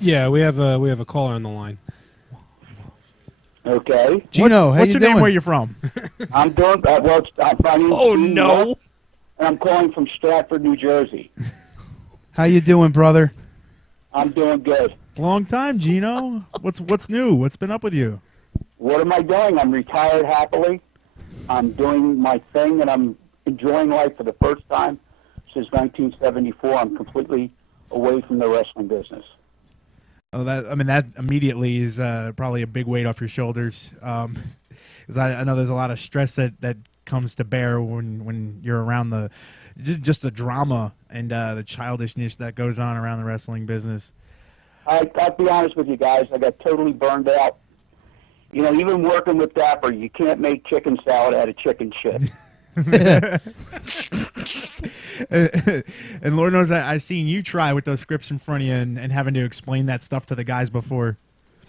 Yeah, we have a caller on the line. Okay. Gino, What's your name? Where you from? I'm doing well. My name's Oh, Gino, no. and I'm calling from Stratford, New Jersey. How you doing, brother? I'm doing good. Long time, Gino. What's new? What's been up with you? What am I doing? I'm retired happily. I'm doing my thing, and I'm enjoying life for the first time since 1974. I'm completely away from the wrestling business. Oh, that immediately is probably a big weight off your shoulders. Because I know there's a lot of stress that comes to bear when you're around just the drama and the childishness that goes on around the wrestling business. I'll be honest with you guys. I got totally burned out. You know, even working with Dapper, you can't make chicken salad out of chicken shit. And Lord knows I've seen you try with those scripts in front of you and having to explain that stuff to the guys before.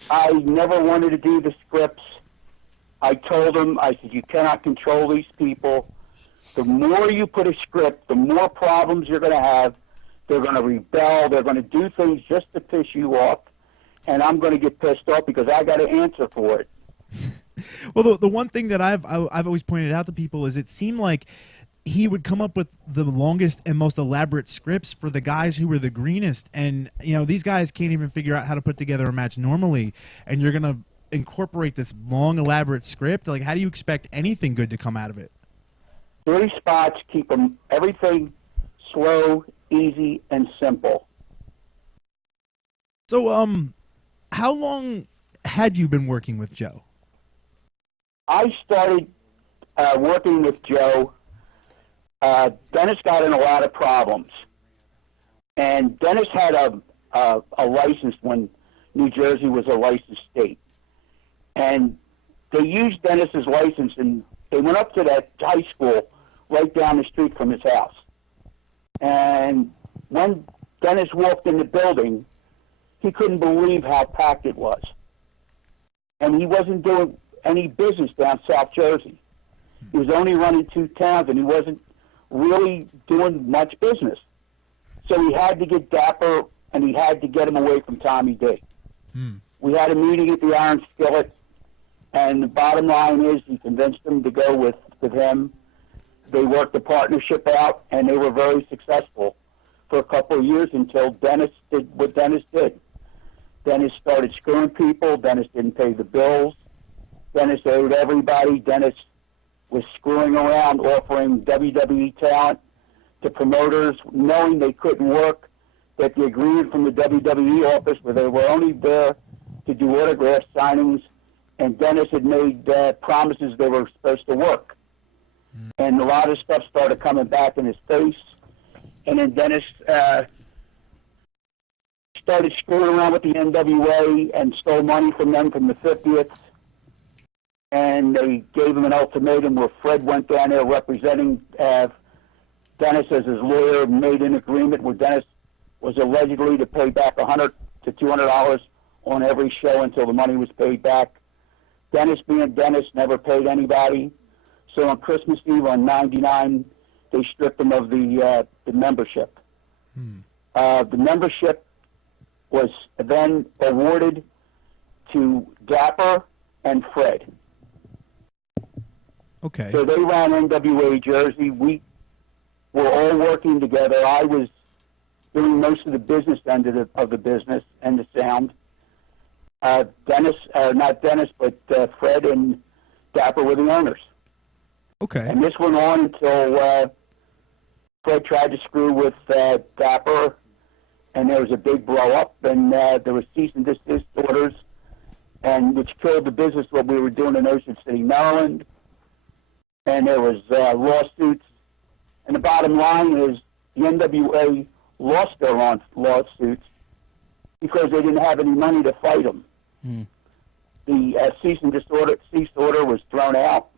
I never wanted to do the scripts. I told them, I said, you cannot control these people. The more you put a script, the more problems you're going to have. They're going to rebel. They're going to do things just to piss you off. And I'm going to get pissed off because I got to answer for it. Well, the one thing that I've always pointed out to people is it seemed like he would come up with the longest and most elaborate scripts for the guys who were the greenest. And, you know, these guys can't even figure out how to put together a match normally. And you're going to incorporate this long, elaborate script. Like, how do you expect anything good to come out of it? 3 spots, keep them everything slow, easy, and simple. So, how long had you been working with Joe? I started working with Joe. Dennis got in a lot of problems. And Dennis had a license when New Jersey was a licensed state. And they used Dennis's license, and they went up to that high school right down the street from his house. And when Dennis walked in the building, he couldn't believe how packed it was. And he wasn't doing any business down South Jersey. He was only running 2 towns, and he wasn't really doing much business. So he had to get Dapper, and he had to get him away from Tommy D. We had a meeting at the Iron Skillet, and the bottom line is he convinced him to go with him. They worked the partnership out, and they were very successful for a couple of years until Dennis did what Dennis did. Dennis started screwing people. Dennis didn't pay the bills. Dennis owed everybody. Dennis was screwing around, offering WWE talent to promoters, knowing they couldn't work, that the agreement from the WWE office where they were only there to do autograph signings, and Dennis had made promises they were supposed to work. And a lot of stuff started coming back in his face. And then Dennis started screwing around with the NWA and stole money from them from the 50th. And they gave him an ultimatum where Fred went down there representing Dennis as his lawyer, made an agreement where Dennis was allegedly to pay back $100 to $200 on every show until the money was paid back. Dennis, being Dennis, never paid anybody. So on Christmas Eve on '99, they stripped him of the membership. The membership was then awarded to Dapper and Fred. Okay. So they ran NWA Jersey. We were all working together. I was doing most of the business end of the business and the sound. Dennis, not Dennis, but Fred and Dapper were the owners. Okay. And this went on until Fred tried to screw with Dapper, and there was a big blow-up, and there was cease and desist orders, and which killed the business what we were doing in Ocean City, Maryland. And there was lawsuits. And the bottom line is the NWA lost their lawsuits because they didn't have any money to fight them. The cease order was thrown out.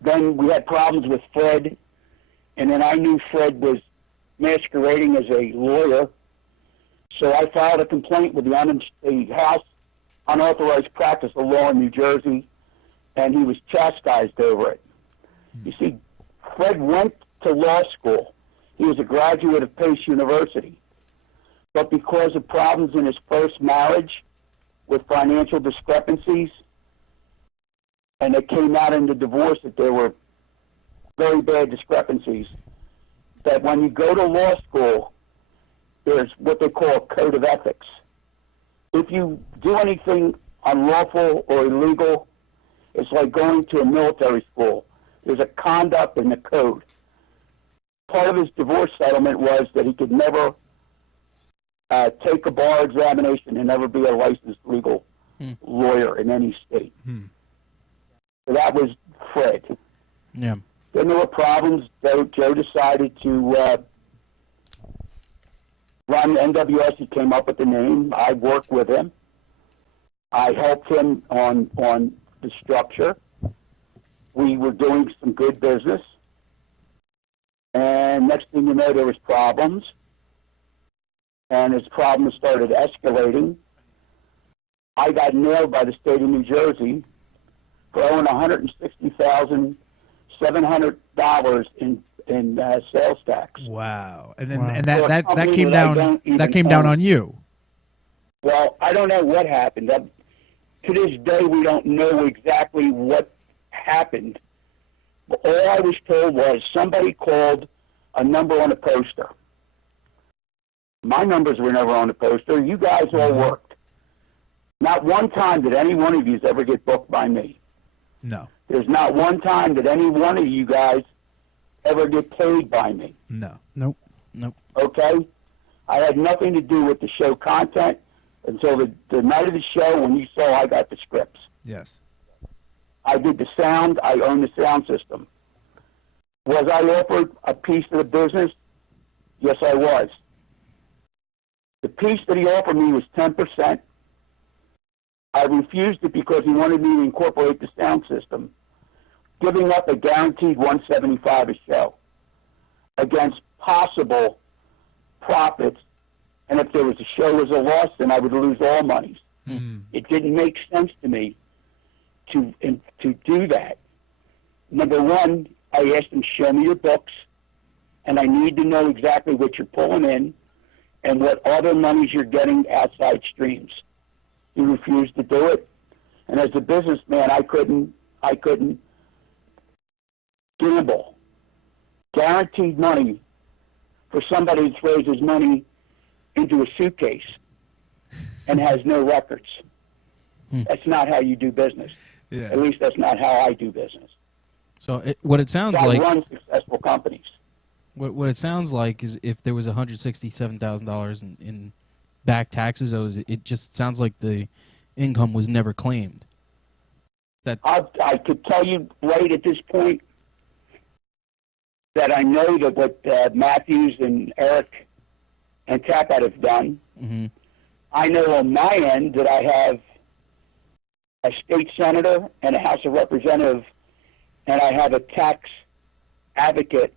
Then we had problems with Fred, and then I knew Fred was masquerading as a lawyer, so I filed a complaint with the House Unauthorized Practice of Law in New Jersey, and he was chastised over it. You see, Fred went to law school. He was a graduate of Pace University. but because of problems in his first marriage with financial discrepancies, and it came out in the divorce that there were very bad discrepancies, that when you go to law school, there's what they call a code of ethics. If you do anything unlawful or illegal, it's like going to a military school. There's a conduct in the code. Part of his divorce settlement was that he could never take a bar examination and never be a licensed legal lawyer in any state. So that was Fred. Yeah. Then there were problems. Joe decided to run NWS. He came up with the name. I worked with him. I helped him on the structure. We were doing some good business. And next thing you know, there was problems. And as problems started escalating, I got nailed by the state of New Jersey for owing $160,700 in sales tax. Wow. And then Wow. and For a that company came that I down don't even that came down own. on you. Well, I don't know what happened. To this day, we don't know exactly what happened. But all I was told was somebody called a number on a poster. My numbers were never on the poster. You guys all worked. Not one time did any one of you ever get booked by me. No. There's not one time that any one of you guys ever get paid by me. No. Nope. Nope. Okay? I had nothing to do with the show content until the night of the show when you saw I got the scripts. Yes. I did the sound. I own the sound system. Was I offered a piece of the business? Yes, I was. The piece that he offered me was 10%. I refused it because he wanted me to incorporate the sound system, giving up a guaranteed $175 a show against possible profits. And if there was a show was a loss, then I would lose all monies. It didn't make sense to me to do that. Number one, I asked him, show me your books, and I need to know exactly what you're pulling in and what other monies you're getting outside streams. He refused to do it. And as a businessman, I couldn't gamble. Guaranteed money for somebody that throws his money into a suitcase and has no records. That's not how you do business. Yeah. At least that's not how I do business. So what it sounds I like, run successful companies. what it sounds like is if there was $167,000 in back taxes owed, it just sounds like the income was never claimed. I could tell you right at this point that I know that what Matthews and Eric and Tappat have done. I know on my end that I have a state senator and a House of Representative, and I have a tax advocate,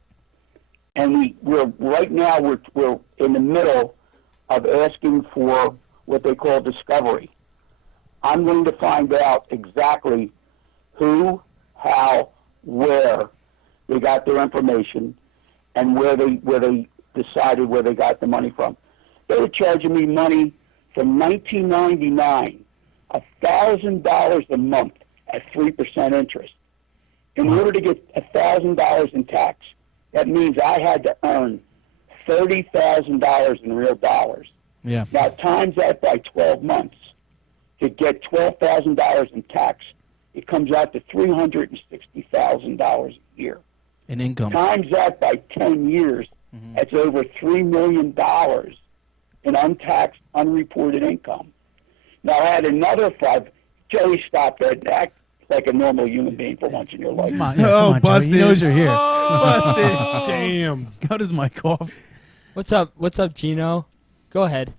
and we're right now we're in the middle of asking for what they call discovery. I'm going to find out exactly who, how, where they got their information, and where they decided where they got the money from. They were charging me money from 1999, $1,000 a month at 3% interest. In order to get $1,000 in tax, that means I had to earn $30,000 in real dollars. Yeah. Now times that by 12 months to get $12,000 in tax, it comes out to $360,000 a year. In income. Times that by 10 years, that's over $3 million in untaxed, unreported income. Now add another five. Joey, stop that. Act like a normal human being for once in your life. Come on, yeah, come on, Joey. busted. He knows you're here. Busted. Damn. Cut his mic off. What's up? What's up, Gino? Go ahead.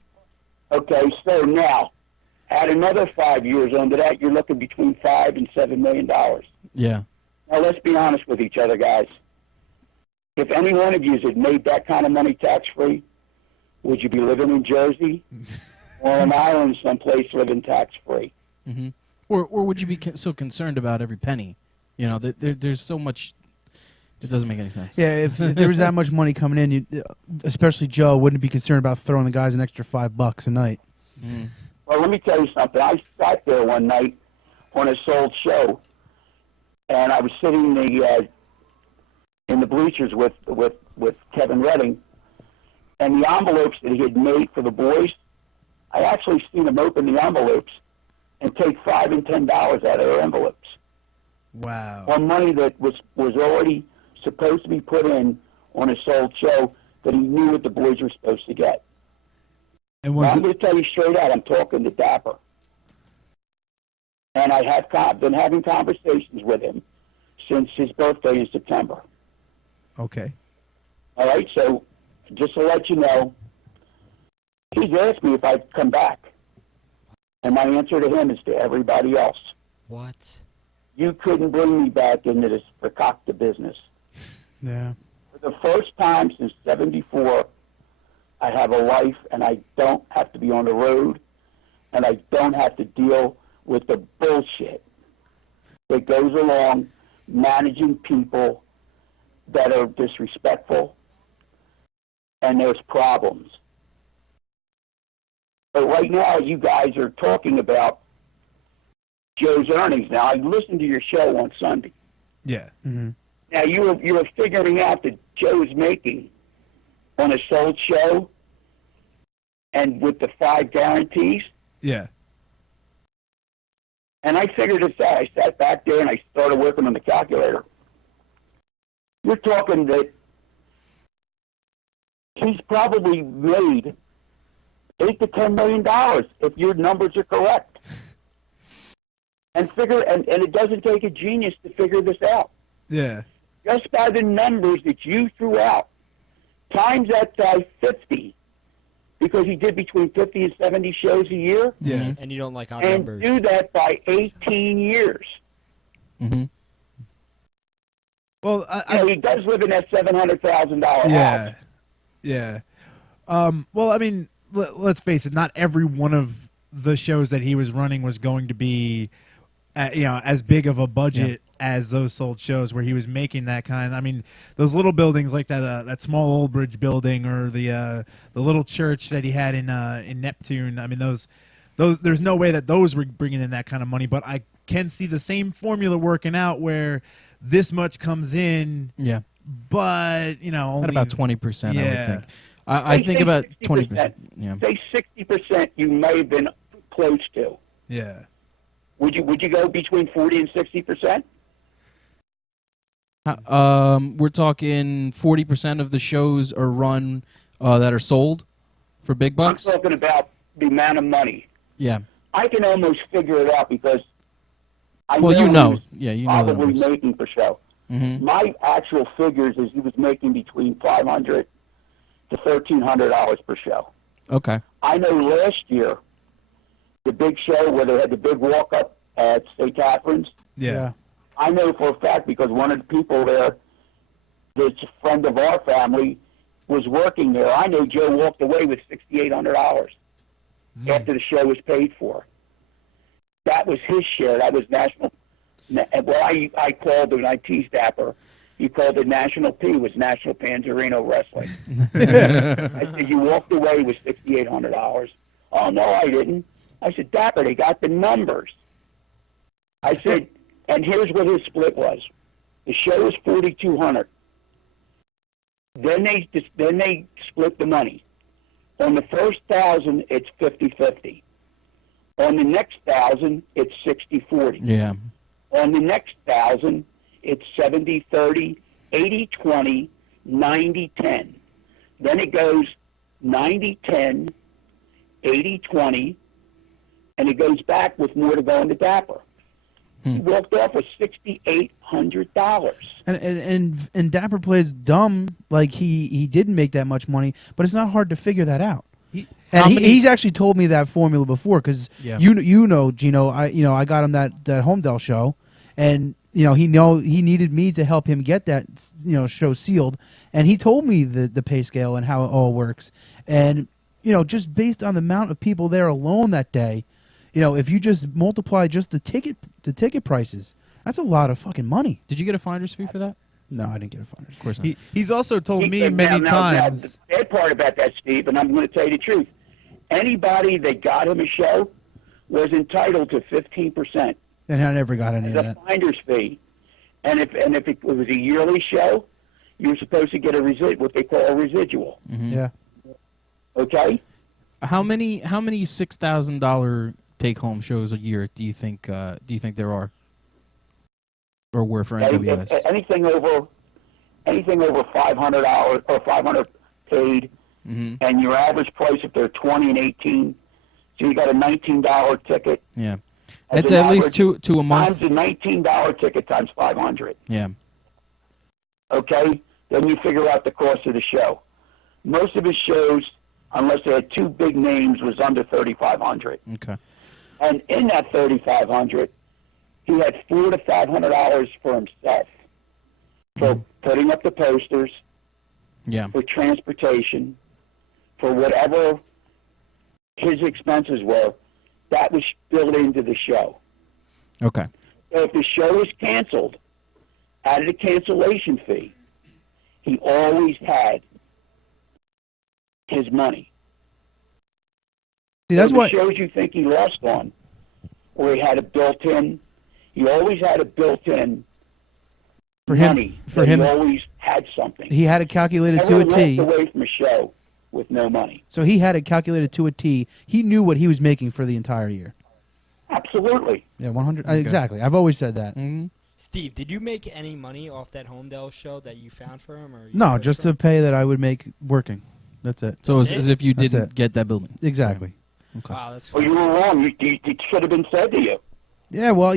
Okay, so now add another 5 years onto that. You're looking between $5 and $7 million. Yeah. Now let's be honest with each other, guys. If any one of you had made that kind of money tax-free, would you be living in Jersey or on an island someplace living tax-free? Or would you be so concerned about every penny? You know, there's so much It doesn't make any sense. Yeah, if there was that much money coming in, especially Joe, wouldn't be concerned about throwing the guys an extra $5 a night. Mm. Well, let me tell you something. I sat there one night on a sold show, and I was sitting in the bleachers with Kevin Redding, and the envelopes that he had made for the boys, I actually seen him open the envelopes and take $5 and $10 out of their envelopes. Wow. On money that was already supposed to be put in on a sold show that he knew what the boys were supposed to get. And Now, was I'm it? going to tell you straight out, I'm talking to Dapper. And I have been having conversations with him since his birthday in September. Okay. All right, so just to let you know, he's asked me if I'd come back. And my answer to him is to everybody else. What? You couldn't bring me back into this fakakta business. Yeah. For the first time since 74, I have a life, and I don't have to be on the road, and I don't have to deal with the bullshit that goes along managing people that are disrespectful, and there's problems. But right now, you guys are talking about Joe's earnings. Now, I listened to your show on Sunday. Yeah. Mm-hmm. Now, you were figuring out that Joe's making on a sold show and with the 5 guarantees. Yeah. And I figured this out. I sat back there and I started working on the calculator. You're talking that he's probably made $8 to $10 million if your numbers are correct. And it doesn't take a genius to figure this out. Yeah. Just by the numbers that you threw out, times that by 50, because he did between 50 and 70 shows a year, Yeah. And you don't like odd and numbers. do that by 18 years. Mm-hmm. Well, He does live in that $700,000 house. yeah. Yeah. Well, I mean, let's face it. Not every one of the shows that he was running was going to be, as big of a budget as those sold shows where he was making that kind. I mean, those little buildings like that small Old Bridge building or the little church that he had in Neptune. I mean, those there's no way that those were bringing in that kind of money. But I can see the same formula working out where this much comes in. Yeah. But only At about 20%, I Yeah. would think. I think Say about 60%. 20%. Yeah. Say 60% you may have been close to. Yeah. Would you go between 40 and 60%? We're talking 40% of the shows are run that are sold for big I'm bucks. talking about the amount of money. Yeah. I can almost figure it out because I Well, know you he know. was Yeah, you know. the probably numbers. making per show. Mm-hmm. My actual figures is he was making between $500 to $1,300 per show. Okay. I know last year, the big show where they had the big walk-up at St. Catherine's, Yeah. I know for a fact because one of the people there, that's a friend of our family, was working there. I know Joe walked away with $6,800 after the show was paid for. That was his share. That was national. Well, I called it, and I teased Dapper. He called it National P, was National Panzerino Wrestling. I said, you walked away with $6,800. Oh, no, I didn't. I said, Dapper, they got the numbers. I said, and here's what his split was. The show was $4,200. Then they split the money. On the first 1,000, it's 50-50. On the next 1,000, it's 60-40. Yeah. On the next 1,000, it's 70-30, 80-20, 90-10. Then it goes 90-10, 80-20, and it goes back with more to go into Dapper. He walked off with $6,800. And Dapper plays dumb, like he didn't make that much money, but it's not hard to figure that out. He's actually told me that formula before because Yeah. you know Gino, I got him that Homedale show, and he needed me to help him get that show sealed, and he told me the pay scale and how it all works, and just based on the amount of people there alone that day, if you just multiply just the ticket prices, that's a lot of fucking money. Did you get a finder's fee for that? No, I didn't get a fundraiser. Of course not. He's also told me Now- many now, times. the bad part about that, Steve, and I'm going to tell you the truth, anybody that got him a show was entitled to 15% And I never got any as of a that. finder's fee. And if it was a yearly show, you were supposed to get what they call a residual. Yeah. Okay? How many $6,000 take-home shows a year do you think there are, or were for NWS? Anything over $500 or 500 paid, Mm-hmm. and your average price if they're 20 and 18, so you got a $19 ticket. Yeah, as it's an at least average, two a month. Times a $19 ticket times 500. Yeah. Okay, then you figure out the cost of the show. Most of his shows, unless they had two big names, was under $3,500. Okay. And in that $3,500, he had $400 to $500 for himself, for putting up the posters, Yeah. for transportation, for whatever his expenses were. That was built into the show. Okay. So if the show is canceled, out of the cancellation fee, he always had his money. See, that's so the what. shows you think he lost on, or he had a built-in, he always had a built-in For him- money. for that him- he always had something. He had it calculated Never to a T. walked away from a show with no money. So he had it calculated to a T. He knew what he was making for the entire year. Absolutely. Yeah, 100. Exactly. I've always said that. Mm-hmm. Steve, did you make any money off that Homedale show that you found for him? Or you No, purchased just for him? to pay that I would make working. That's it. So it's That's as it? if you That's didn't it. get that building. Exactly. Okay. Wow, that's Well, you were wrong. It should have been said to you. Yeah, well,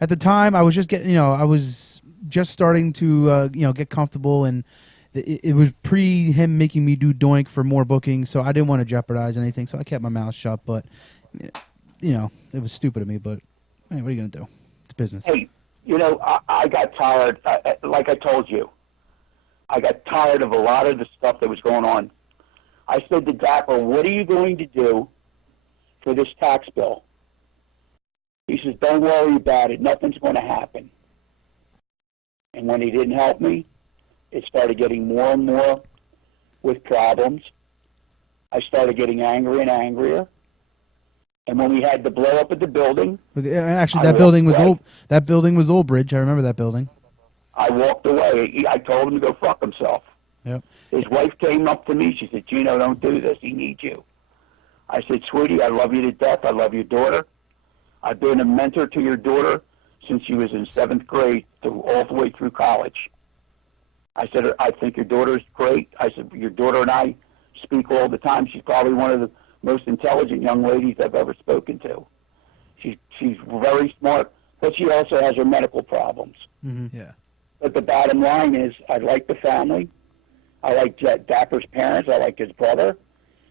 at the time I was just getting, I was just starting to, get comfortable, and it was pre him making me do Doink for more bookings, so I didn't want to jeopardize anything, so I kept my mouth shut. But, it was stupid of me, but hey, what are you gonna do? It's business. Hey, I got tired. Like I told you, I got tired of a lot of the stuff that was going on. I said to Dapper, what are you going to do for this tax bill? He says, don't worry about it. Nothing's going to happen. And when he didn't help me, it started getting more and more with problems. I started getting angrier and angrier. And when we had the blow up at the building, Actually, I that walked building was away. old. That building was Old Bridge. I remember that building. I walked away. I told him to go fuck himself. Yep. His wife came up to me. She said, Gino, don't do this. He needs you. I said, sweetie, I love you to death. I love your daughter. I've been a mentor to your daughter since she was in 7th grade all the way through college. I said, I think your daughter's great. I said, your daughter and I speak all the time. She's probably one of the most intelligent young ladies I've ever spoken to. She's very smart, but she also has her medical problems. Mm-hmm. Yeah. But the bottom line is, I like the family. I like Dapper's parents. I like his brother.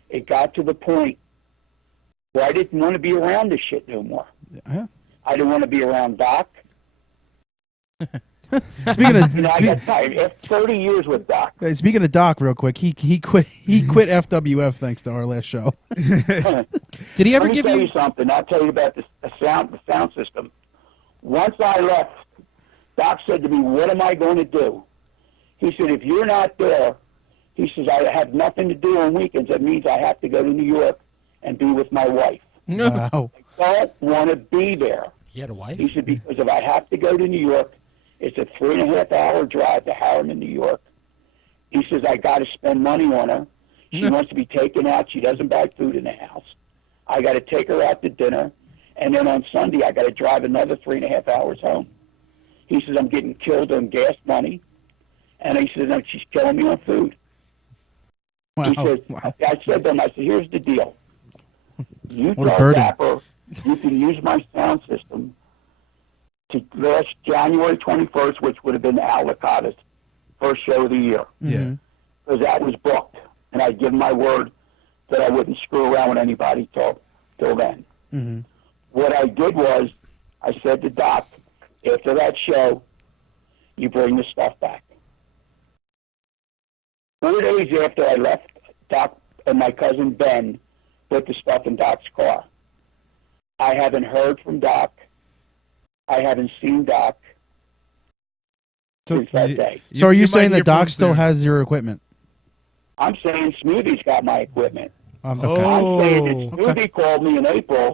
It got to the point where I didn't want to be around this shit no more. Yeah. I didn't want to be around Doc. Speaking of I got tired. After 30 years with Doc. speaking of Doc, real quick, he quit FWF thanks to our last show. Did he ever Let me give tell you? you something. I'll tell you about the sound system. Once I left, Doc said to me, what am I going to do? He said, if you're not there, he says, I have nothing to do on weekends. That means I have to go to New York and be with my wife. Wow. I don't want to be there. He had a wife? He said, because if I have to go to New York, it's a 3.5-hour drive to Harriman, New York. He says, I got to spend money on her. She wants to be taken out. She doesn't buy food in the house. I got to take her out to dinner. And then on Sunday, I got to drive another 3.5 hours home. He says, I'm getting killed on gas money. And he says, no, she's killing me on food. Wow. He says, Wow. I said to him, I said, here's the deal. You What a tell burden. Dapper you can use my sound system to last January 21st, which would have been Al Licata's first show of the year, Yeah. because that was booked. And I'd given my word that I wouldn't screw around with anybody till then. Mm-hmm. What I did was, I said to Doc, after that show, you bring the stuff back. 4 days after I left, Doc and my cousin Ben put the stuff in Doc's car. I haven't heard from Doc. I haven't seen Doc. since that day. So are you might saying hear that Doc from still soon. has your equipment? I'm saying Smoothie's got my equipment. Okay. I'm saying that Oh. Smoothie called me in April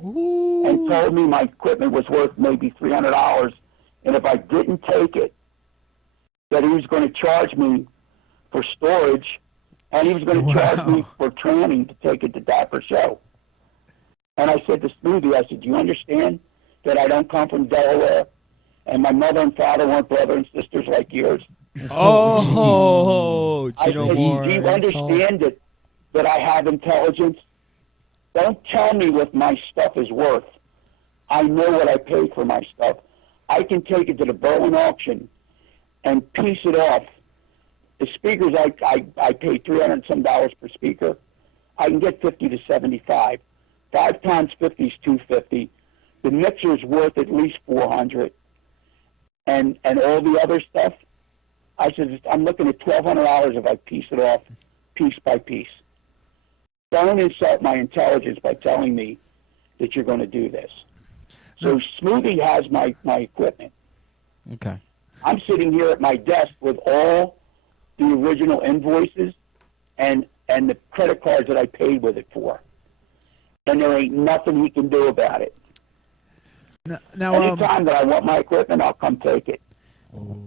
and told me my equipment was worth maybe $300, and if I didn't take it, that he was going to charge me for storage, and he was going to charge me for training to take it to Dapper Show. And I said to Smoothie, I said, do you understand that I don't come from Delaware, and my mother and father weren't brother and sisters like yours? Oh, I Gino said, Moore. do you insult. understand that I have intelligence? Don't tell me what my stuff is worth. I know what I paid for my stuff. I can take it to the Berlin auction and piece it off. The speakers, I pay $300 and some per speaker. I can get 50 to 75. 5 times 50 is 250. The mixer's worth at least 400. And all the other stuff, I said, I'm looking at $1,200 if I piece it off piece by piece. Don't insult my intelligence by telling me that you're going to do this. So Smoothie has my equipment. Okay. I'm sitting here at my desk with all the original invoices and the credit cards that I paid with it for. And there ain't nothing he can do about it. Now, Anytime that I want my equipment, I'll come take it.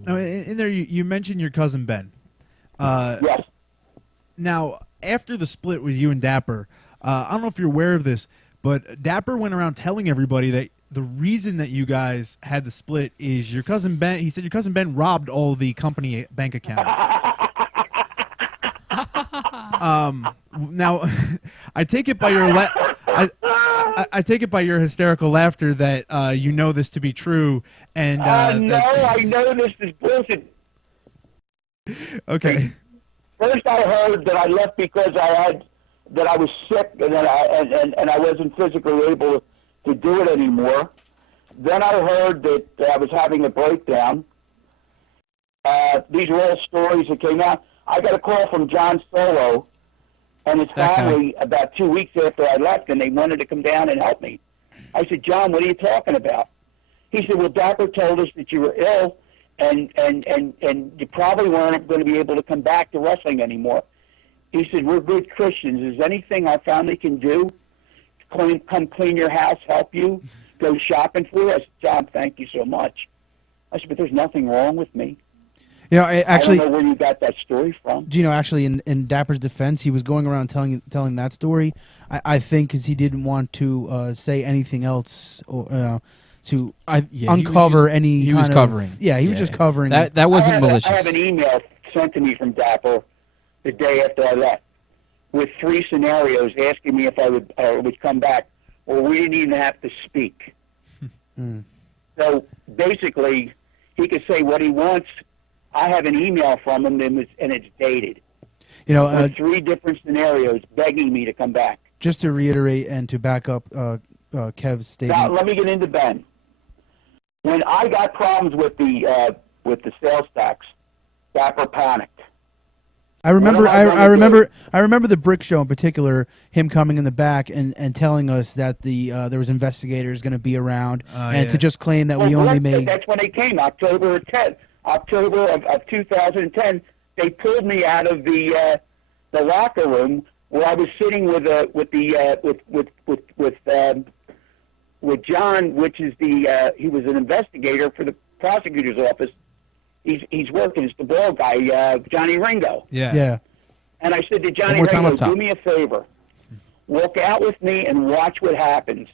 now in there, you mentioned your cousin Ben. Yes. Now, after the split with you and Dapper, I don't know if you're aware of this, but Dapper went around telling everybody that the reason that you guys had the split is your cousin Ben. He said your cousin Ben robbed all the company bank accounts. Now, I take it by your I take it by your hysterical laughter that you know this to be true, and No, I know this is bullshit. Okay. First, I heard that I left because that I was sick and that I wasn't physically able to do it anymore. Then I heard that I was having a breakdown. These are all stories that came out. I got a call from John Solo and his That guy. family about 2 weeks after I left, and they wanted to come down and help me. I said, John, what are you talking about? He said, well, Dapper told us that you were ill, and you probably weren't going to be able to come back to wrestling anymore. He said, we're good Christians. Is there anything our family can do? Come clean your house, help you, go shopping for you? I said, John, thank you so much. I said, but there's nothing wrong with me. You know, I actually, don't know where you got that story from. Gino, actually, in Dapper's defense, he was going around telling that story. I think because he didn't want to say anything else or to uncover any. He was kind of- covering. Yeah, he was just covering. That wasn't I malicious. have an email sent to me from Dapper the day after I left with 3 scenarios asking me if I would come back. Well, we didn't even have to speak. So basically, he could say what he wants. I have an email from him, and it's dated. You know, With 3 different scenarios begging me to come back. just to reiterate and to back up Kev's statement. Now, let me get into Ben. When I got problems with the sales tax, Dapper panicked. I remember. What am I I gonna remember. I remember the brick show in particular. Him coming in the back and telling us that there was investigators going to be around, and to just claim that we Well, only made. That's when they came, October of 2010. They pulled me out of the locker room where I was sitting with John, which is he was an investigator for the prosecutor's office. He's working. It's the bald guy, Johnny Ringo. Yeah. And I said to Johnny One more time Ringo, up top. do me a favor. Walk out with me and watch what happens.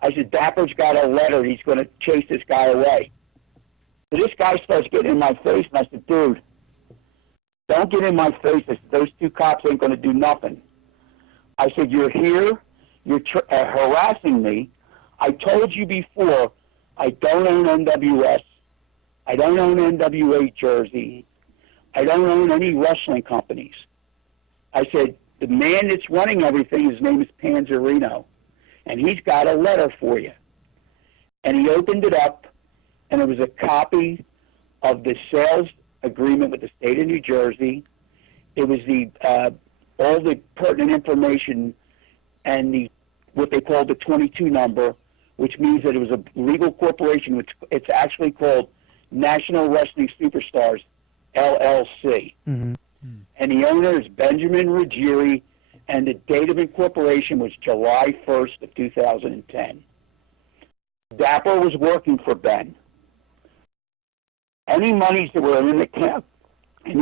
I said, Dapper's got a letter. He's going to chase this guy away. So this guy starts getting in my face, and I said, dude, don't get in my face. I said, those 2 cops ain't going to do nothing. I said, you're here. You're harassing me. I told you before, I don't own NWS. I don't own NWA Jersey. I don't own any wrestling companies. I said, the man that's running everything, his name is Panzerino, and he's got a letter for you. And he opened it up, and it was a copy of the sales agreement with the state of New Jersey. It was all the pertinent information and what they called the 22 number, which means that it was a legal corporation, which it's actually called National Wrestling Superstars, LLC. Mm-hmm. And the owner is Benjamin Ruggieri, and the date of incorporation was July 1st of 2010. Dapper was working for Ben. Any monies that were in the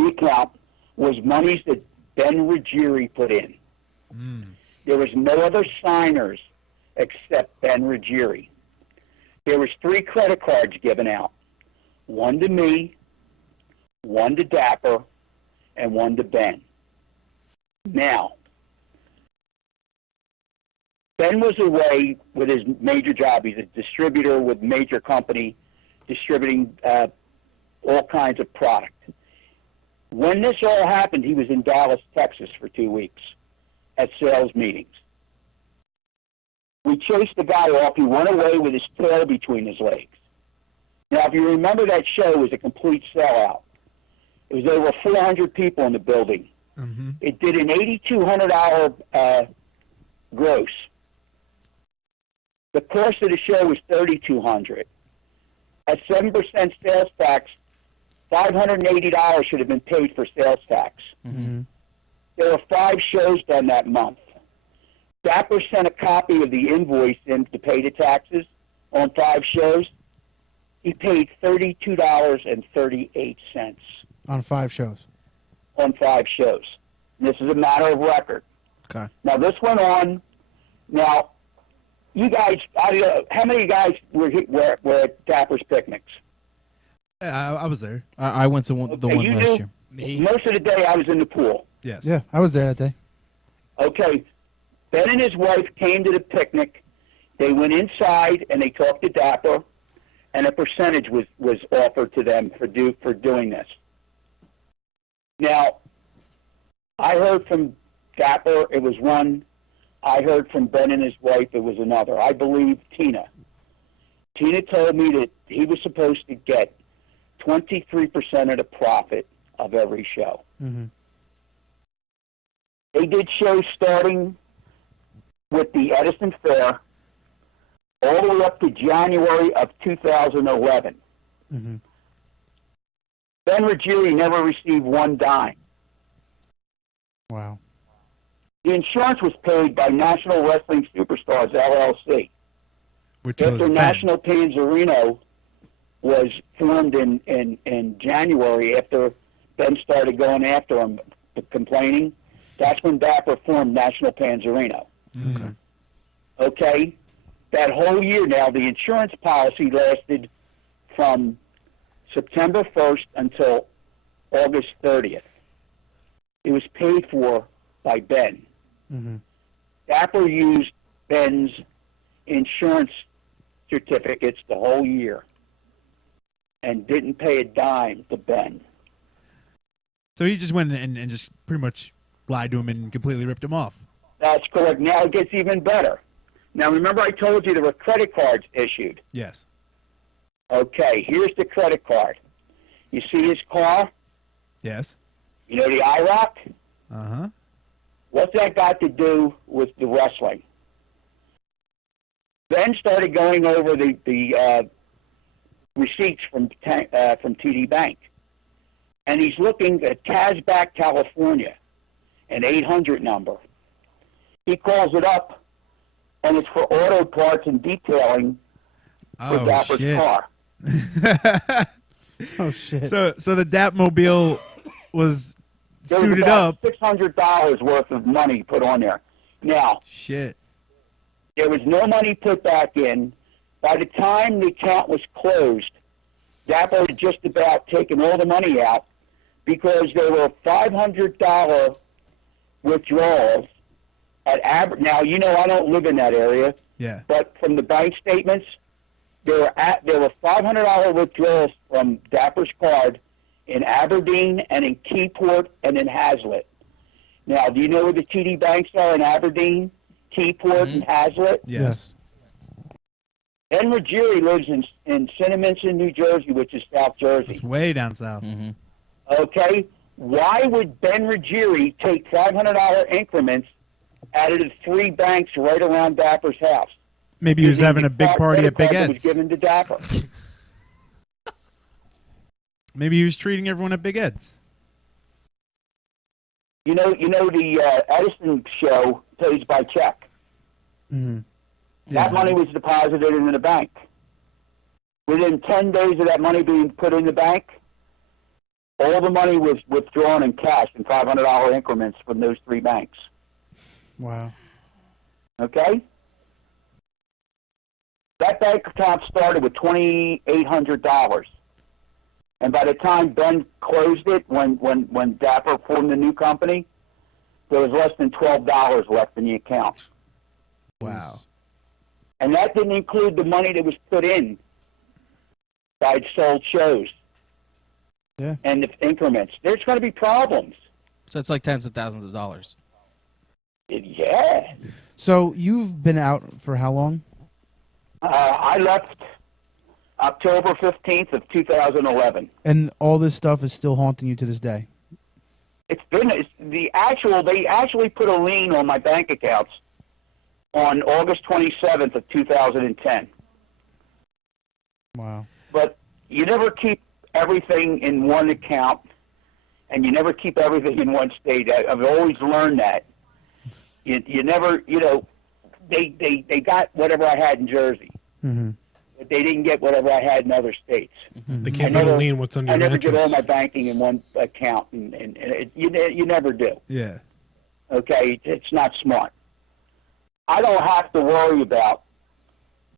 account was monies that Ben Ruggieri put in. There was no other signers except Ben Ruggieri. There was 3 credit cards given out. One to me, one to Dapper, and one to Ben. Now, Ben was away with his major job. He's a distributor with major company distributing all kinds of product. When this all happened, he was in Dallas, Texas for 2 weeks at sales meetings. We chased the guy off. He went away with his tail between his legs. Now, if you remember, that show was a complete sellout. It was over 400 people in the building. Mm-hmm. It did an $8,200 gross. The cost of the show was $3,200. At 7% sales tax, $580 should have been paid for sales tax. Mm-hmm. There were 5 shows done that month. Dapper sent a copy of the invoice in to pay the taxes on 5 shows. He paid $32.38 On 5 shows. on 5 shows. And this is a matter of record. Okay. Now, this went on. Now, you guys, how many guys were at Dapper's picnics? I was there. I went to the Okay, one you last do? year. Me? Most of the day I was in the pool. Yes. Yeah, I was there that day. Okay, Ben and his wife came to the picnic. They went inside and they talked to Dapper, and a percentage was offered to them for doing this. Now, I heard from Dapper it was one. I heard from Ben and his wife it was another. I believe Tina. Tina told me that he was supposed to get 23% of the profit of every show. Mm-hmm. They did shows starting with the Edison Fair all the way up to January of 2011. Mm-hmm. Ben Ruggieri never received one dime. Wow. The insurance was paid by National Wrestling Superstars, LLC. Which was After Ben. National Panzerino was formed in January, after Ben started going after him, complaining, that's when Dapper formed National Panzerino. Okay. Okay? That whole year now, the insurance policy lasted from September 1st until August 30th. It was paid for by Ben. Mm-hmm. Dapper used Ben's insurance certificates the whole year and didn't pay a dime to Ben. So he just went and just pretty much lied to him and completely ripped him off. That's correct. Now it gets even better. Now remember I told you there were credit cards issued. Yes. Okay, here's the credit card. You see his car? Yes. You know the IROC? Uh-huh. What's that got to do with the wrestling? Ben started going over the receipts from TD Bank, and he's looking at Casbah, California, an 800 number. He calls it up, and it's for auto parts and detailing for Oh, Dapper's shit. car. Oh, shit. So the Dapmobile was There was suited about up. $600 worth of money put on there. Now, Shit. there was no money put back in. By the time the account was closed, Dapper had just about taken all the money out because there were $500 withdrawals at Now, you know I don't live in that area, Yeah. but from the bank statements, there were $500 withdrawals from Dapper's card in Aberdeen and in Keyport and in Hazlitt. Now, do you know where the TD banks are in Aberdeen, Keyport, and Hazlitt? Yes. Ben Ruggieri lives in Cinnaminson, New Jersey, which is South Jersey. It's way down south. Mm-hmm. Okay? Why would Ben Ruggieri take $500 increments out of the 3 banks right around Dapper's house? Maybe he was Using having the a big party at credit Big card that was Ed's. given to Dapper. Maybe he was treating everyone at Big Ed's. You know the Edison show pays by check. Mm-hmm. That money was deposited in the bank. Within 10 days of that money being put in the bank, all the money was withdrawn in cash in $500 increments from those three banks. Wow. Okay? That bank account started with $2,800. And by the time Ben closed it, when Dapper formed the new company, there was less than $12 left in the account. Wow. And that didn't include the money that was put in by sold shows. Yeah. And the increments. There's going to be problems. So it's like tens of thousands of dollars. Yeah. So you've been out for how long? I left October 15th of 2011. And all this stuff is still haunting you to this day. They actually put a lien on my bank accounts on August 27th of 2010. Wow. But you never keep everything in one account, and you never keep everything in one state. I've always learned that. You never, they got whatever I had in Jersey, but they didn't get whatever I had in other states. They can't put a lien what's on your I never get all mattress. my banking in one account, and you never do. Yeah. Okay, it's not smart. I don't have to worry about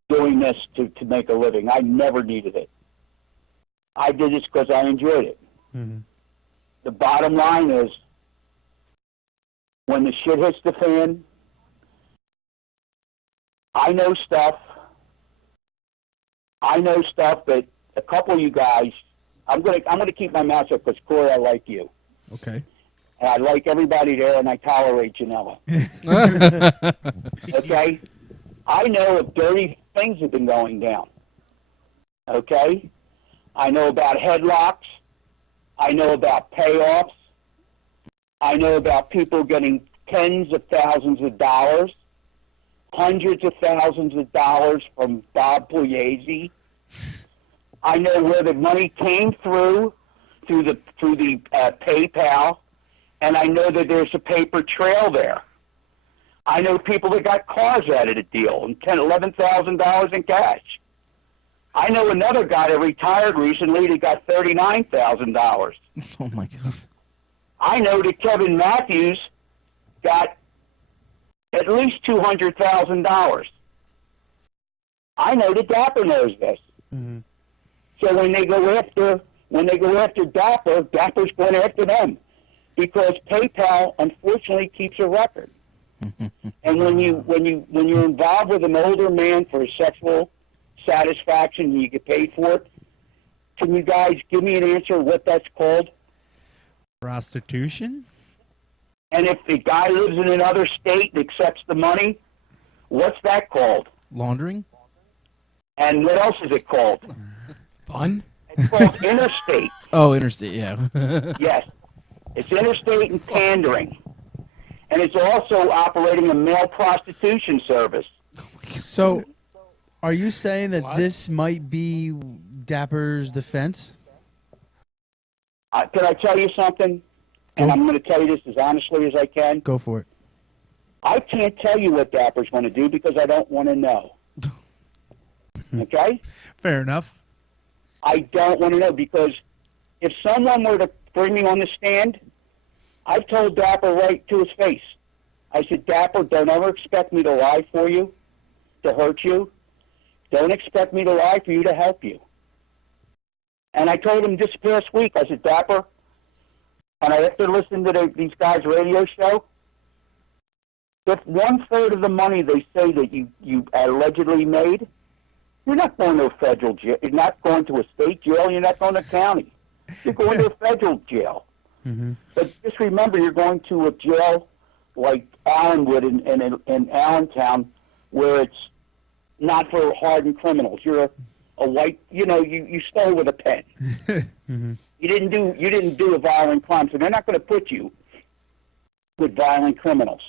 doing this to make a living. I never needed it. I did this because I enjoyed it. Mm-hmm. The bottom line is, when the shit hits the fan, I know stuff that a couple of you guys, I'm gonna keep my mouth shut because, Corey, I like you. Okay. And I like everybody there, and I tolerate Janela. Okay? I know if dirty things have been going down. Okay? I know about headlocks. I know about payoffs. I know about people getting tens of thousands of dollars, hundreds of thousands of dollars from Bob Pugliese. I know where the money came through the PayPal, and I know that there's a paper trail there. I know people that got cars out of the deal and $11,000 in cash. I know another guy that retired recently that got $39,000. Oh my God. I know that Kevin Matthews got at least $200,000. I know that Dapper knows this. Mm-hmm. So when they go after Dapper, Dapper's going after them, because PayPal unfortunately keeps a record. And when you're involved with an older man for sexual satisfaction and you get paid for it, can you guys give me an answer what that's called? Prostitution? And if the guy lives in another state and accepts the money, what's that called? Laundering? And what else is it called? Fun? It's called interstate. Oh, interstate, yeah. Yes. It's interstate and pandering. And it's also operating a male prostitution service. So, are you saying that this might be Dapper's defense? Can I tell you something? And I'm going to tell you this as honestly as I can. Go for it. I can't tell you what Dapper's going to do because I don't want to know. Okay? Fair enough. I don't want to know, because if someone were to bring me on the stand, I've told Dapper right to his face. I said, Dapper, don't ever expect me to lie for you, to hurt you. Don't expect me to lie for you to help you. And I told him this past week, I said, Dapper, and after listening to these guys' radio show, if 1/3 of the money they say that you allegedly made, you're not going to a federal jail. You're not going to a state jail. You're not going to county. You're going to a federal jail. Mm-hmm. But just remember, you're going to a jail like Allenwood in Allentown, where it's not for hardened criminals. You're a white, you stole with a pen. Mm-hmm. You didn't do a violent crime, so they're not going to put you with violent criminals.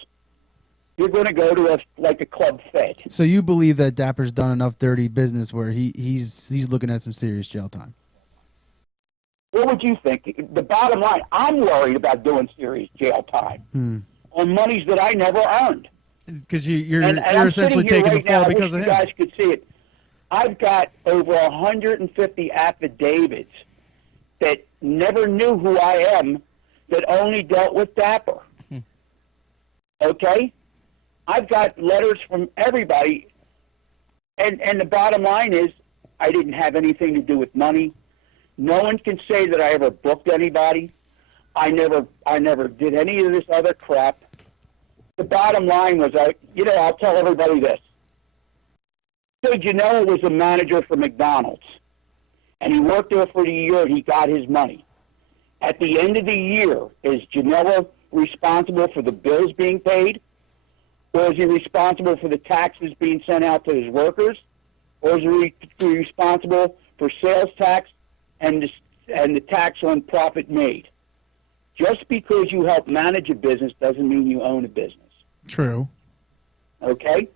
You're going to go to a club fed. So you believe that Dapper's done enough dirty business where he's looking at some serious jail time? What would you think? The bottom line, I'm worried about doing serious jail time on monies that I never earned. Because you're I'm essentially sitting here taking right the fall now, because I of wish him. you guys could see it. I've got over 150 affidavits that never knew who I am, that only dealt with Dapper. Okay? I've got letters from everybody, and the bottom line is I didn't have anything to do with money. No one can say that I ever booked anybody. I never did any of this other crap. The bottom line was, I'll tell everybody this. So Gino was a manager for McDonald's, and he worked there for the year, and he got his money. At the end of the year, is Gino responsible for the bills being paid, or is he responsible for the taxes being sent out to his workers, or is he responsible for sales tax and the tax on profit made? Just because you help manage a business doesn't mean you own a business. True. Okay?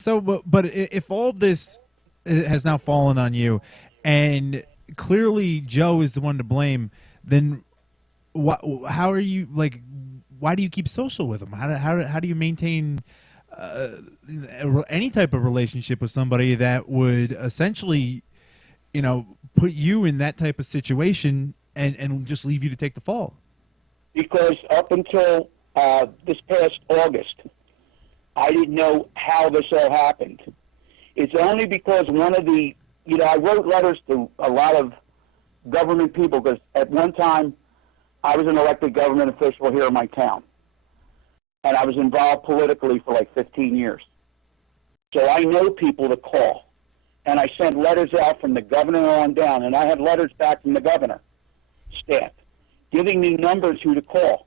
So, but if all this has now fallen on you, and clearly Joe is the one to blame, then how are you, like, why do you keep social with him? How do you maintain any type of relationship with somebody that would essentially, put you in that type of situation and just leave you to take the fall? Because up until this past August, I didn't know how this all happened. It's only because one of the, I wrote letters to a lot of government people, because at one time I was an elected government official here in my town, and I was involved politically for like 15 years. So I know people to call, and I sent letters out from the governor on down, and I had letters back from the governor staff giving me numbers who to call.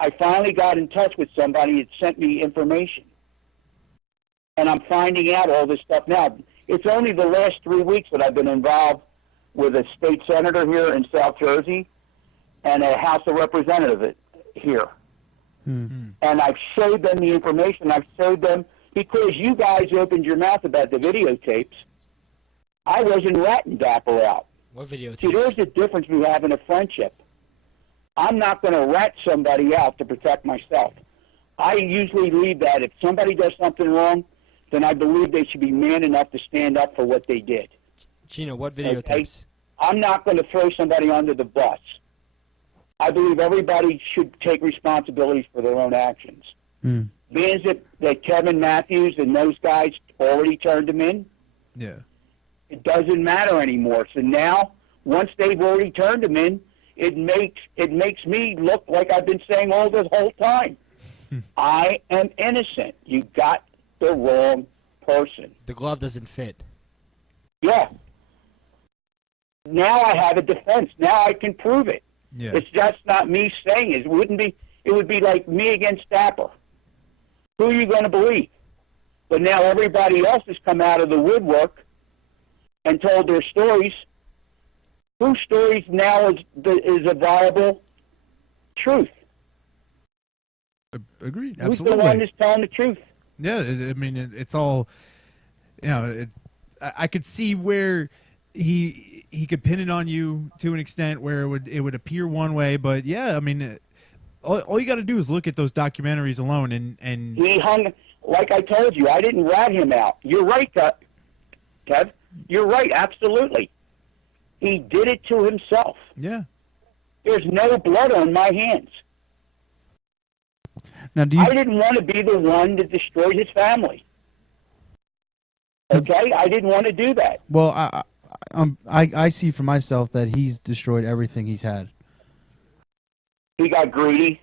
I finally got in touch with somebody that sent me information, and I'm finding out all this stuff now. It's only the last 3 weeks that I've been involved with a state senator here in South Jersey and a House of Representative here. And I've showed them the information. I've showed them, because you guys opened your mouth about the videotapes, I wasn't ratting Dapper out. What videotapes? See, there's a difference between having a friendship. I'm not going to rat somebody out to protect myself. I usually leave that. If somebody does something wrong, then I believe they should be man enough to stand up for what they did. Gino, what videotapes? Okay? I'm not going to throw somebody under the bus. I believe everybody should take responsibilities for their own actions. Being that Kevin Matthews and those guys already turned him in, it doesn't matter anymore. So now, once they've already turned him in, it makes me look like I've been saying all this whole time. I am innocent. You got the wrong person. The glove doesn't fit. Yeah. Now I have a defense. Now I can prove it. Yeah. It's just not me saying it. It would be like me against Dapper. Who are you going to believe? But now everybody else has come out of the woodwork and told their stories. Whose stories now is a viable truth? Agreed. Who's Absolutely. the one that's telling the truth? Yeah, I mean, it's all, I could see where he could pin it on you to an extent where it would appear one way, but yeah, I mean, all you got to do is look at those documentaries alone, and he hung, like I told you, I didn't rat him out. You're right, Kev. You're right, absolutely. He did it to himself. Yeah. There's no blood on my hands. Now, I didn't want to be the one that destroyed his family. Okay? I didn't want to do that. Well, I see for myself that he's destroyed everything he's had. He got greedy.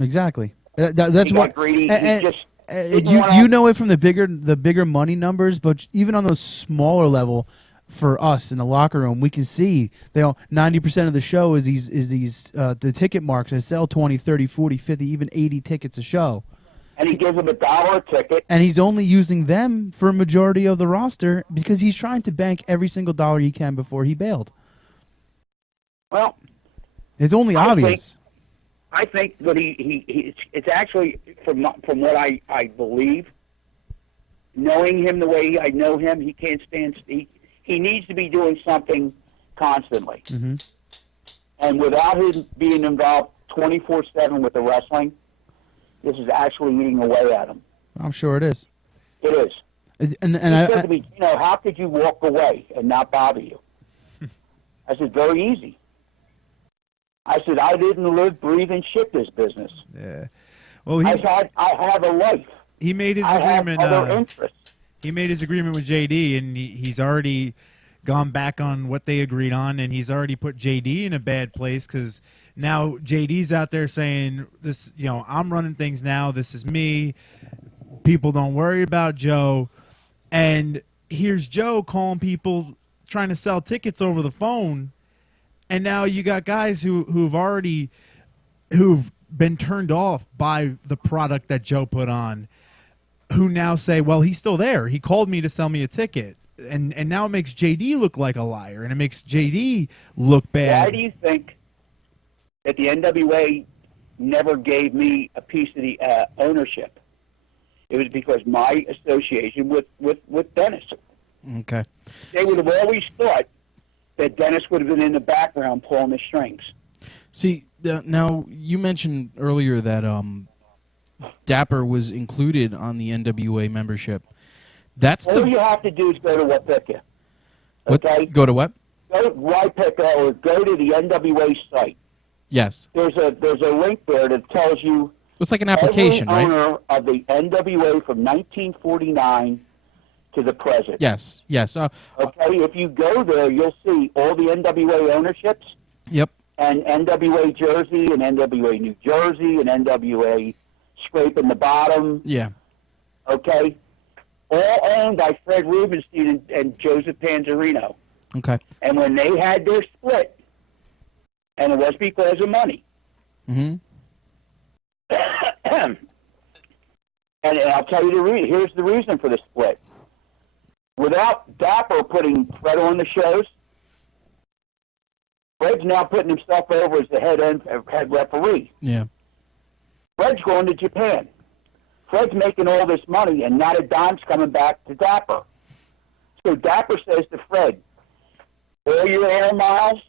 Exactly. That's He what. got greedy. And, He just you know it from the bigger money numbers, but even on the smaller level, for us in the locker room, we can see 90% of the show is these the ticket marks that sell 20, 30, 40, 50, even 80 tickets a show. And he gives them $1 a ticket. And he's only using them for a majority of the roster because he's trying to bank every single dollar he can before he bailed. Well, it's only obvious. I think that it's actually, from what I believe, knowing him the way I know him, he can't stand. He needs to be doing something constantly. Mm-hmm. And without him being involved 24/7 with the wrestling, this is actually eating away at him. I'm sure it is. It is. And He said to me, how could you walk away and not bother you? I said, very easy. I said, I didn't live, breathe, and shit this business. Yeah. Well, I have a life. he made his I agreement. have other interests. He made his agreement with JD, and he's already gone back on what they agreed on, and he's already put JD in a bad place because now JD's out there saying this. I'm running things now. This is me. People don't worry about Joe. And here's Joe calling people, trying to sell tickets over the phone. And now you got guys who've been turned off by the product that Joe put on, who now say, well, he's still there. He called me to sell me a ticket. And now it makes JD look like a liar, and it makes JD look bad. Why do you think that the NWA never gave me a piece of the ownership? It was because my association with Dennis. Okay. They would have always thought that Dennis would have been in the background pulling the strings. See, now you mentioned earlier that Dapper was included on the NWA membership. That's All you have to do is go to Wapika. Okay? Go to what? Go to Wapika or go to the NWA site. Yes. There's a link there that tells you It's like an application, every right? owner of the NWA from 1949 to the present. Yes. Yes. Okay, if you go there, you'll see all the NWA ownerships. Yep. And NWA Jersey and NWA New Jersey and NWA Scraping the Bottom. Yeah. Okay, all owned by Fred Rubenstein and Joseph Panzerino. Okay. And when they had their split, and it was because of money. Mm-hmm. And I'll tell you the reason. Here's the reason for the split. Without Dapper putting Fred on the shows, Fred's now putting himself over as the head referee. Yeah. Fred's going to Japan. Fred's making all this money, and not a dime's coming back to Dapper. So Dapper says to Fred, all your air miles,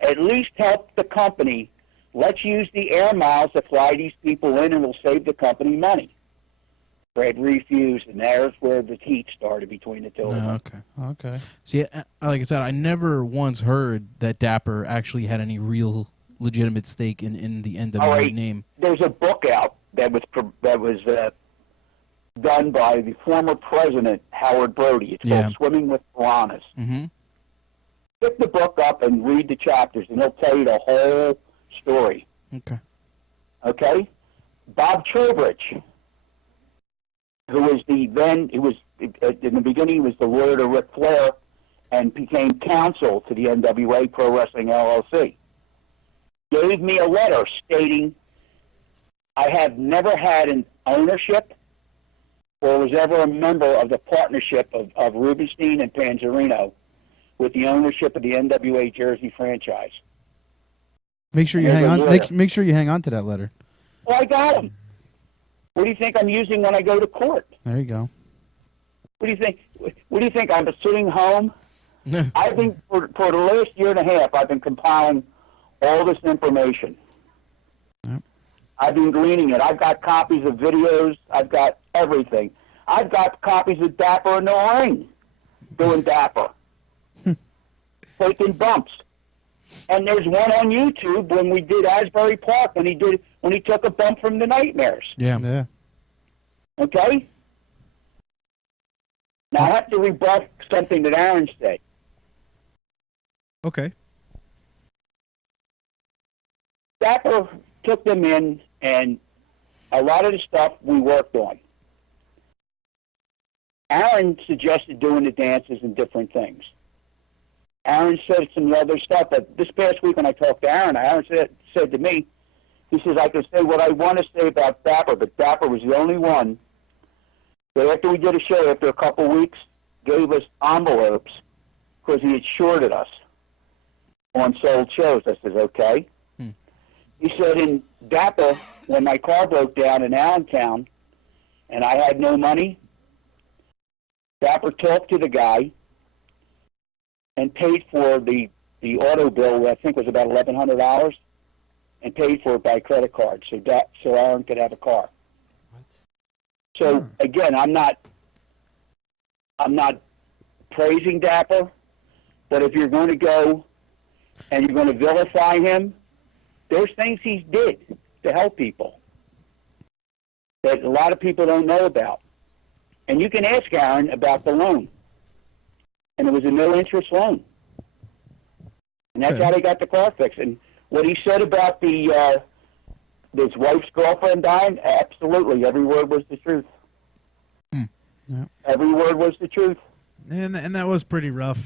at least help the company. Let's use the air miles to fly these people in, and we'll save the company money. Fred refused, and there's where the heat started between the two of them. Okay. Okay. See, like I said, I never once heard that Dapper actually had any real legitimate stake in the NWA name. There's a book out that was done by the former president, Howard Brody. It's called Swimming with Piranhas. Mm-hmm. Pick the book up and read the chapters, and he'll tell you the whole story. Okay. Okay? Bob Trowbridge, who was in the beginning, he was the lawyer to Ric Flair and became counsel to the NWA Pro Wrestling LLC, gave me a letter stating I have never had an ownership or was ever a member of the partnership of Rubenstein and Panzerino with the ownership of the NWA Jersey franchise. Make sure you hang on. Make sure you hang on to that letter. Well, I got him. What do you think I'm using when I go to court? There you go. What do you think? What do you think? I'm sitting home. I've been for the last year and a half. I've been compiling all this information. Yep. I've been gleaning it. I've got copies of videos. I've got everything. I've got copies of Dapper in the ring doing Dapper, taking bumps. And there's one on YouTube when we did Asbury Park when he took a bump from the Nightmares. Yeah. Yeah. Okay? Now I have to rebut something that Aaron said. Okay. Dapper took them in, and a lot of the stuff we worked on. Aaron suggested doing the dances and different things. Aaron said some other stuff, but this past week when I talked to Aaron said to me, he says, I can say what I want to say about Dapper, but Dapper was the only one that after we did a show, after a couple weeks, gave us envelopes because he had shorted us on sold shows. I said, okay. He said, in Dapper, when my car broke down in Allentown and I had no money, Dapper talked to the guy and paid for the the auto bill, I think, was about $1,100, and paid for it by credit card, so Aaron could have a car. What? So again, I'm not praising Dapper, but if you're going to go and you're going to vilify him, there's things he did to help people that a lot of people don't know about. And you can ask Aaron about the loan. And it was a no-interest loan. And that's how they got the car fixed. And what he said about his wife's girlfriend dying, absolutely, every word was the truth. Yeah. Every word was the truth. And that was pretty rough.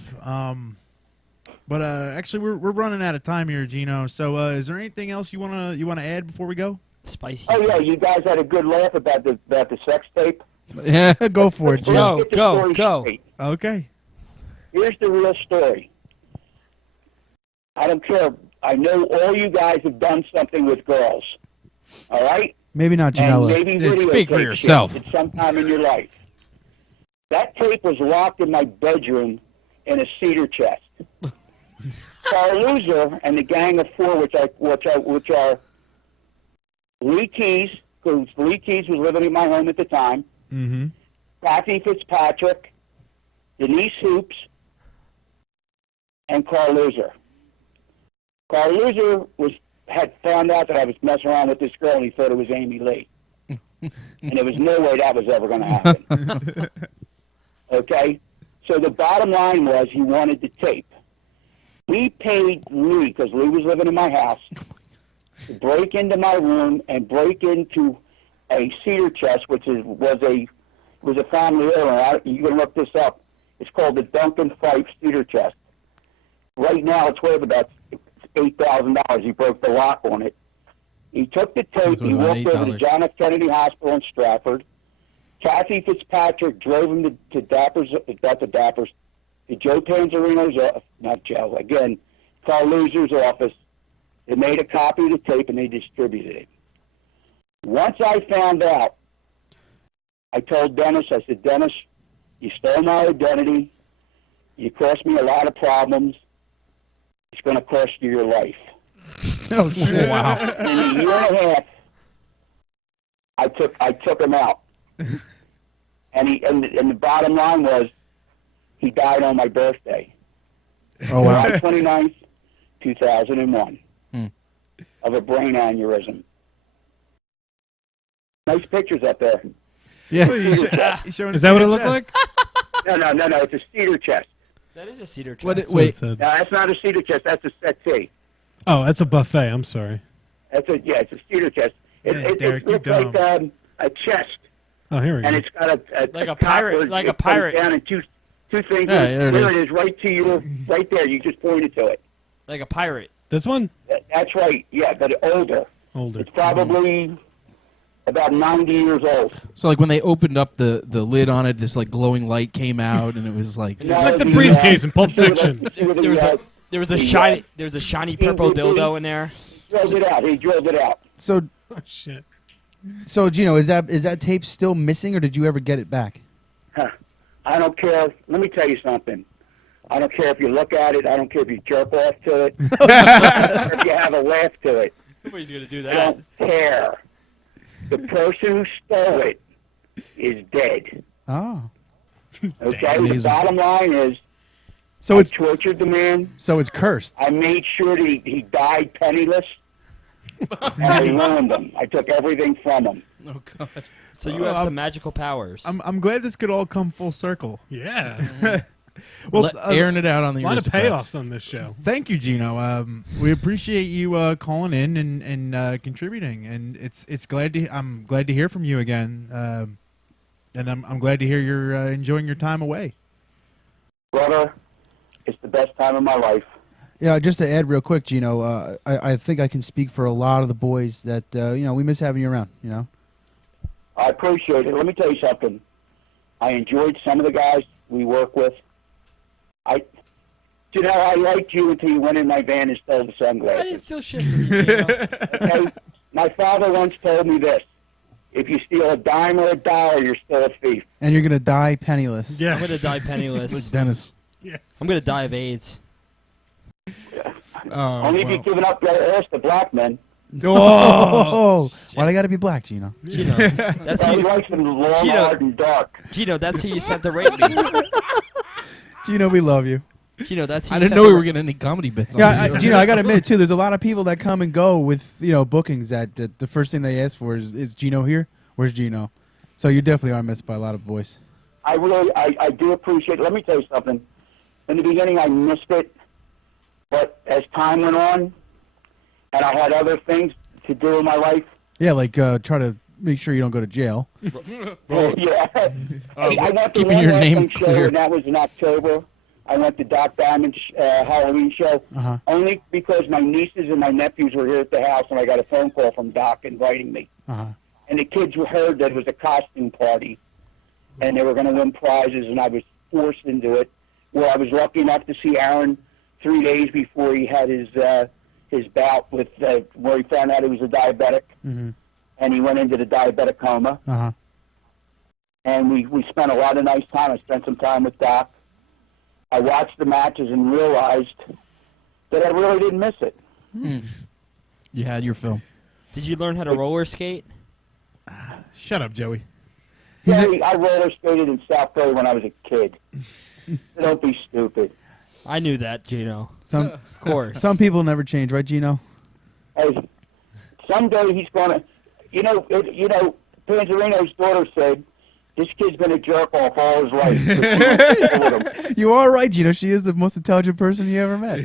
But actually, we're running out of time here, Gino. So is there anything else you wanna add before we go? Spicy. Oh yeah, you guys had a good laugh about the sex tape. Yeah. Go for it, Jim. Go, Let's get the go, story go. straight. Okay. Here's the real story. I don't care. I know all you guys have done something with girls. All right? Maybe not And Janela. maybe Speak for videotape yourself. shit at some time in your life. That tape was locked in my bedroom in a cedar chest. Carl Loser and the Gang of Four, which are Lee Keys, because Lee Keys was living in my home at the time, Mm-hmm. Kathy Fitzpatrick, Denise Hoops, and Carl Loser. Carl Loser had found out that I was messing around with this girl, and he thought it was Amy Lee. And there was no way that was ever going to happen. Okay? So the bottom line was he wanted the tape. We paid Lee, because Lee was living in my house, to break into my room and break into a cedar chest, which was a family heirloom. You can look this up. It's called the Duncan Fife cedar chest. Right now, it's worth about $8,000. He broke the lock on it. He took the tape. That's worth He about walked over to $8. John F. Kennedy Hospital in Stratford. Kathy Fitzpatrick drove him to Joe Panzerino's office, not Joe, again, Carl Loser's office. They made a copy of the tape and they distributed it. Once I found out, I told Dennis, I said, Dennis, you stole my identity. You cost me a lot of problems. It's going to cost you your life. Oh shit! Wow. In a year and a half, I took him out. And the bottom line was, he died on my birthday. Oh wow! July 29th, 2001, of a brain aneurysm. Nice pictures up there. Yeah. He's showing Is that what it his looked chest. like? No, it's a cedar chest. That is a cedar chest. What? That's what Wait. it said. No, that's not a cedar chest. That's a settee. Oh, that's a buffet. I'm sorry. It's a cedar chest. Derek, It you looks like dumb. a chest, Oh, here we and go. it's got a Like a top pirate- where like it a pirate. comes down in two things. Yeah, there it is. It is, right to you, right there. You just pointed to it. Like a pirate. This one? That's right. Yeah, but older. Older. It's probably about 90 years old. So like when they opened up the lid on it, this like glowing light came out, and it was like It's like the briefcase in Pulp Fiction. There was a shiny purple dildo in there. Drilled it out. He drilled it out. So Oh, shit. Gino, is that tape still missing, or did you ever get it back? I don't care. Let me tell you something. I don't care if you look at it. I don't care if you jerk off to it. I don't care if you have a laugh to it. Nobody's gonna do I that. don't care. The person who stole it is dead. Oh, Okay? The Amazing. bottom line is, so I it's tortured the man. cursed. I made sure that he died penniless. And I ruined him. I took everything from him. oh god. So you have some magical powers. I'm glad this could all come full circle. Yeah. Well, Airing it out on the A lot of Aristocrats. payoffs on this show. thank you, Gino. We appreciate you calling in and contributing, and I'm glad to hear from you again. And I'm glad to hear you're enjoying your time away. Brother, it's the best time of my life. Yeah, just to add real quick, Gino, I think I can speak for a lot of the boys that we miss having you around. You know. I appreciate it. Let me tell you something. I enjoyed some of the guys we work with. I liked you until you went in my van and stole the I sunglasses. didn't steal shit from you. Gino. Okay? My father once told me this: if you steal a dime or a dollar, you're still a thief. And you're gonna die penniless. Yeah. I'm gonna die penniless. Dennis. I'm gonna die of AIDS. Oh, Only if well. you're giving up your ass to black men. Oh, why they got to be black, Gino? Gino, that's So who he you, likes them long, Gino. hard, and dark. Gino, that's who you sent to rape me. Gino, we love you. Gino, that's who I you didn't sent know to we were ra- getting any comedy bits. Yeah, on this. Gino, I got to admit too. There's a lot of people that come and go with bookings that the first thing they ask for is Gino here? Where's Gino? So you definitely are missed by a lot of boys. I do appreciate it. Let me tell you something. In the beginning, I missed it, but as time went on, and I had other things to do in my life. Yeah, like try to make sure you don't go to jail. Yeah. I went to keeping one your wrestling name show, clear. and that was in October. I went to Doc Diamond's Halloween show, Uh-huh. only because my nieces and my nephews were here at the house, and I got a phone call from Doc inviting me. Uh-huh. And the kids heard that it was a costume party, and they were going to win prizes, and I was forced into it. Well, I was lucky enough to see Aaron 3 days before he had his bout with where he found out he was a diabetic, Mm-hmm. and he went into the diabetic coma. Uh-huh. And we spent a lot of nice time. I spent some time with Doc. I watched the matches and realized that I really didn't miss it. You had your film. Did you learn how to roller skate? Shut up, Joey. Hey, I roller skated in South Philly when I was a kid. Don't be stupid. I knew that, Gino. Some Of course. some people never change, right, Gino? Hey, someday he's gonna, Panzerino's daughter said, this kid's gonna jerk off all his life. You are right, Gino. She is the most intelligent person you ever met.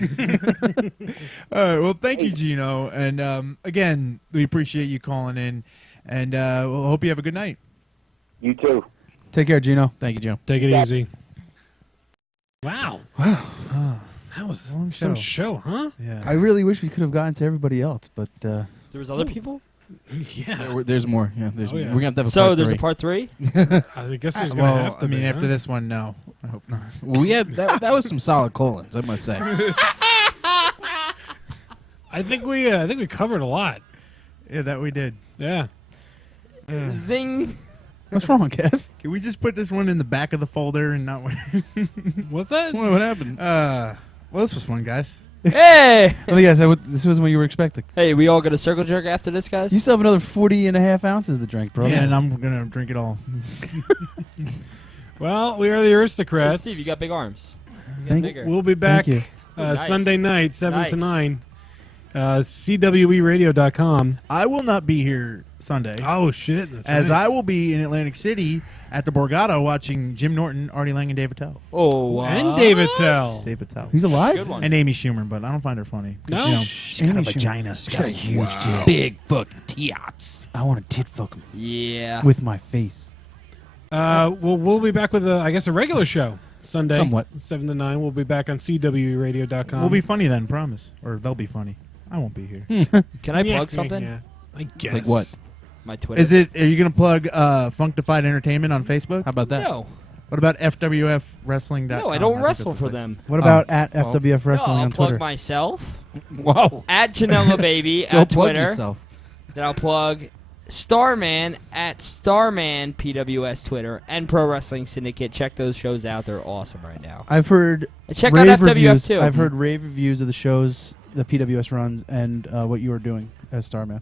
All right. Well, thank you, Gino. And again, we appreciate you calling in. And we'll hope you have a good night. You too. Take care, Gino. Thank you, Joe. Take it Yeah. easy. Wow. That was Long some show. show, huh? Yeah. I really wish we could have gotten to everybody else, but There was other people? Yeah. There's more. Yeah, there's Oh, yeah. We're gonna have a So part there's three. a part 3? I guess there's gonna Well, have to I mean, be, after huh? this one, no. I hope not. We had that was some solid colons, I must say. I think we covered a lot. Yeah, that we did. Yeah. Zing. what's wrong, Kev? Can we just put this one in the back of the folder and not? What's that? What happened? Well, this was fun, guys. Hey! Let me guess. This wasn't what you were expecting. Hey, we all got a circle jerk after this, guys? You still have another 40 and a half ounces to drink, bro. Yeah, and I'm gonna drink it all. Well, we are the Hey, Aristocrats. Steve, you got big arms. You got Thank- bigger. We'll be back you. Nice. Sunday night, 7 to Nice. 9. CWEradio.com. I will not be here Sunday, Oh, shit. That's as right. I will be in Atlantic City at the Borgata watching Jim Norton, Artie Lang, and David Tell. Oh, And David Tell. David Tell. He's alive? Good one. And Amy Schumer, but I don't find her funny. 'Cause, No? you know, Amy she's got a Schumer. vagina. She's got a huge dick. Big fucking teats. I want to tit fuck him Yeah. with my face. We'll be back with, I guess, a regular show Sunday. Somewhat. 7 to 9. We'll be back on CWEradio.com. We'll be funny then, promise. Or they'll be funny. I won't be here. Can I Yeah, plug something? Yeah, I guess. Like what? My Twitter. Are you gonna plug Functified Entertainment on Facebook? How about that? No. What about FWFWrestling.com? No, I don't think wrestle that's for the site. them. What about at well. FWF No, Wrestling I'll on plug Twitter? myself Wow. at Janela Baby Don't at plug Twitter. yourself. Then I'll plug Starman at Starman PWS Twitter and Pro Wrestling Syndicate. Check those shows out; they're awesome right now. I've heard And check rave out FWF reviews. too. I've heard rave reviews of the shows the PWS runs and what you are doing as Starman.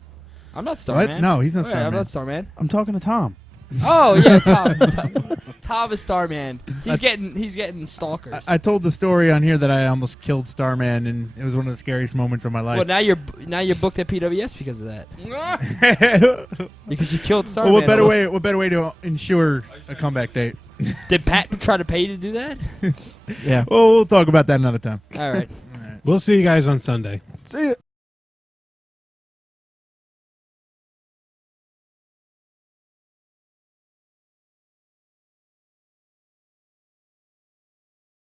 I'm not What? Starman. No, he's not Wait, Starman. I'm not Starman. I'm talking to Tom. Oh yeah, Tom. Tom is Starman. He's getting stalkers. I told the story on here that I almost killed Starman, and it was one of the scariest moments of my life. well, now you're booked at PWS because of that. Because you killed Well, Starman. what better way? What better way to ensure a comeback date? Did Pat try to pay you to do that? Yeah. Well, we'll talk about that another time. All right. We'll see you guys on Sunday. See ya.